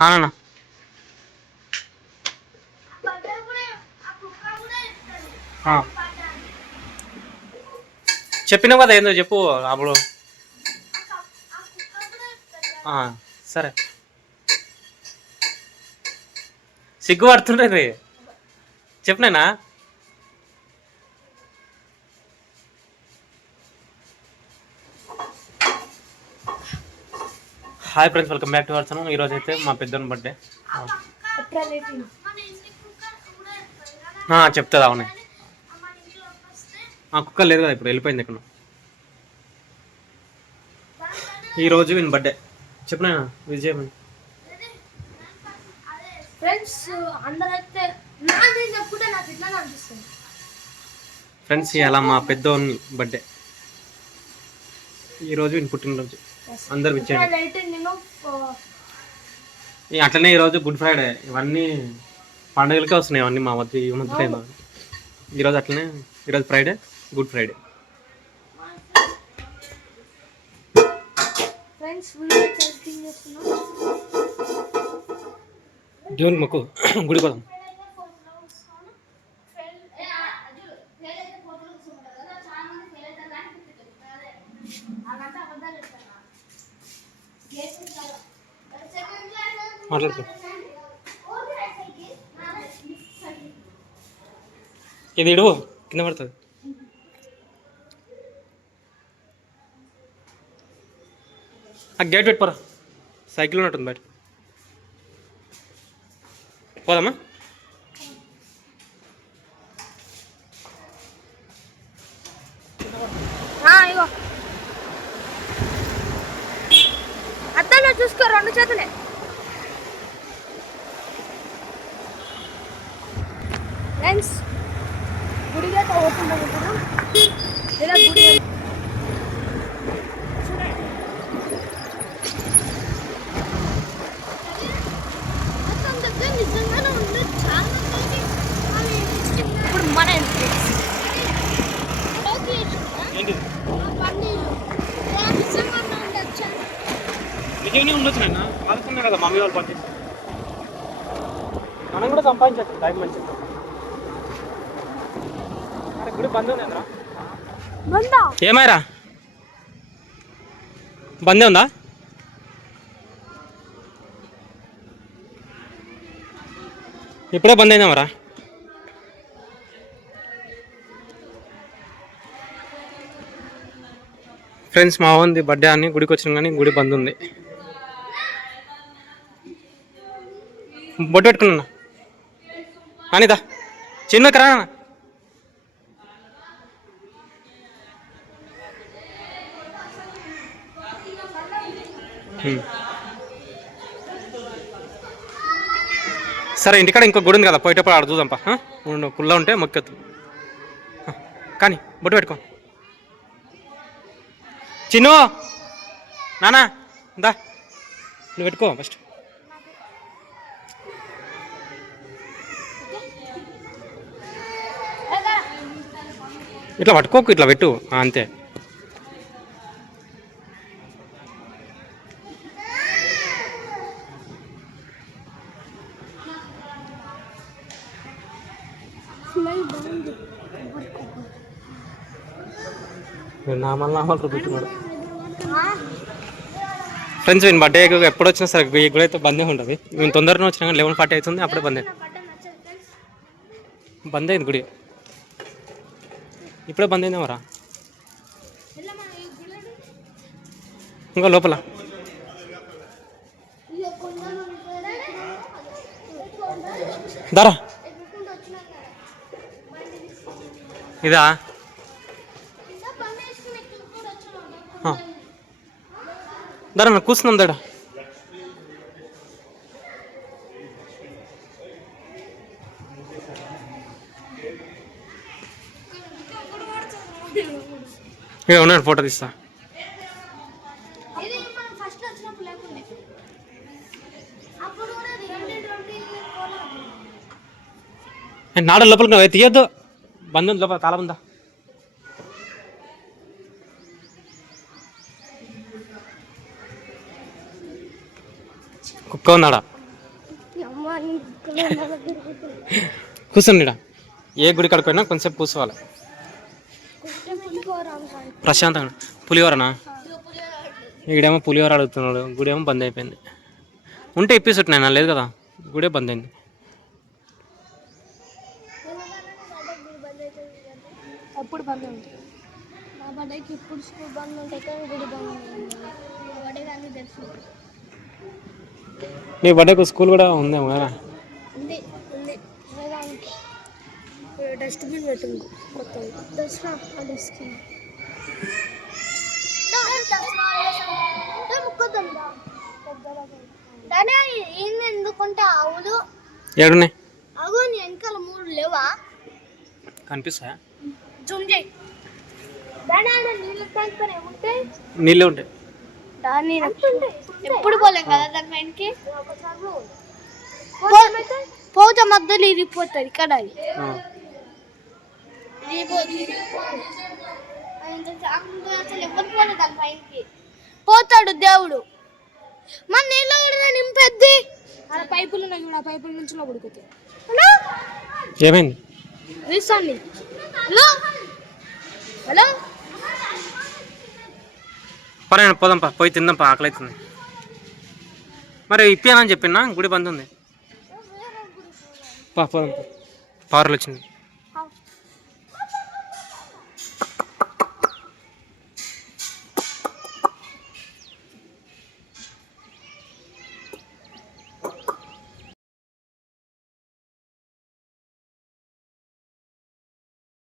నాన్న చెప్పినావు కదా ఏందో చెప్పు అప్పుడు. సరే. సిగ్గుపడుతుండే రే చెప్పినానా? Hi friends welcome back to our channel ఈరోజు అయితే మా పెద్దోని బర్త్డే చెప్తుంది అవునే. ఆ కుక్క లేదు కదా ఇప్పుడు వెళ్ళిపోయింది ఇక్కడ. ఈరోజు వీని బర్త్డే చెప్పినా విజయ్ ఫ్రెండ్స్ అందరైతే ఇలా మా పెద్దోని బర్త్డే ఈరోజు వీని పుట్టినరోజు. అందరు ఈ అట్లనే ఈరోజు గుడ్ ఫ్రైడే. ఇవన్నీ పండుగలకే వస్తున్నాయి ఇవన్నీ మా మధ్య ఈ మధ్య ఏమో. ఈరోజు అట్లనే ఈరోజు ఫ్రైడే గుడ్ ఫ్రైడే. దేవునికి మొక్కు గుడి పోదాం. మాట్లాడుకో. ఇది ఇడువు కింద పడుతుంది. ఆ గేట్ పెట్టుకోరా. సైకిల్ ఉన్నట్టుంది బయట. పోదామా? పోతుంటాం ఇప్పుడు గుడి ఇప్పుడు మన ఎంట్రీ ఉండొచ్చు నాన్న. వాళ్ళకున్నా కదా మమ్మీ వాళ్ళు పనిచేసి మనం కూడా సంపాదించచ్చు. టైం మంచి అరే గుడి బంద్ ఉందా బందా ఏమైరా? బందే ఉందా? ఇప్పుడే బంద్ అయిందా మరా ఫ్రెండ్స్ మా ఉంది బర్త్డే అని గుడికి వచ్చిన కానీ గుడి బంద్ ఉంది. బొట్టు పెట్టుకున్నా అనిదా చిన్నకి సరే ఇంటికాడ ఇంకో గుడి ఉంది కదా పోయేటప్పుడు ఆడ చూద్దాంపా ఉండు ఉంటే మొక్కెత్తు. కానీ బొట్టు పెట్టుకో. చిన్ను! నానా దా. నువ్వు పెట్టుకో ఫస్ట్ ఇట్లా పట్టుకోకు ఇట్లా పెట్టు. అంతే. నామాలు నామాలు రుద్దుతున్నాడు ఫ్రెండ్స్ వీని బర్త్డే ఎప్పుడు వచ్చినా సరే ఈ గుడి అయితే బందే ఉంటుంది. మేము తొందరగా వచ్చినా కానీ లెవెన్ ఫార్టీ అవుతుంది అప్పుడే బంద్ బంద్ అయింది గుడి. ఇప్పుడే బంద్ అయింది మరా ఇంకా లోపల. దారా. ఇదా? ఆ. దారా కూర్చున్నాం దాడా. ఇక ఉన్నాడు ఫోటో తీస్తా. ఏ, నాడ లోపలికి తీయొద్దు. బంద్ ఉంది లోపల తాళం ఉందా? కుక్క ఉందాడా కూర్చోండి ఈడ. ఏ గుడి కాడికి పోయినా కొంచెం కూర్చోవాలి. ప్రశాంతంగా పులిహోరనా? ఈడేమో పులిహోర అడుగుతున్నాడు. గుడి ఏమో బంద్ అయిపోయింది. ఉంటే ఇప్పిస్తుట్టు నేను లేదు కదా? గుడే బంద్ అయింది. అప్పుడు బంద్ ఉంటుంది నా బర్త్డేకి ఇప్పుడు స్కూల్ బంద్ ఉంటాయి కానీ గుడి బంద్ ఉంటుంది నా బర్త్డే కానీ తెలుసు. మీ బర్త్డేకు స్కూల్ కూడా ఉందేమో కదా? ఉంది ఉంది. వేదానికి. డస్ట్బిన్ పెట్టింది మొత్తం. దసరా ఆ డస్ట్బిన్? ఎందుకుంటే ఆవులు ఏడున్నాయి? అగో నీ వెనకాల మూడు లేవా? కనిపిస్తాయా? జూమ్ చేయి నీళ్ళ ఉంటాయి. దాని ఎప్పుడు పోలేం కదా దాని పోత మధ్యలో ఇరిగిపోతుంది ఇక్కడ అది పోతాడు దేవుడు. మన నీళ్ళు కూడా నింపెద్ది. అలా పైపులు ఉన్నాయి చూడు ఆ పైపుల నుంచి ఉడుకుతాయి ఏమైంది? రీసండి హలో హలో పరే పోదాం పా పోయి తిందాం పా ఆకలి అవుతుంది మరి ఇప్పానని చెప్పినా? గుడి బంద్ ఉంది. పా పోదాం. పా. పార్లు వచ్చింది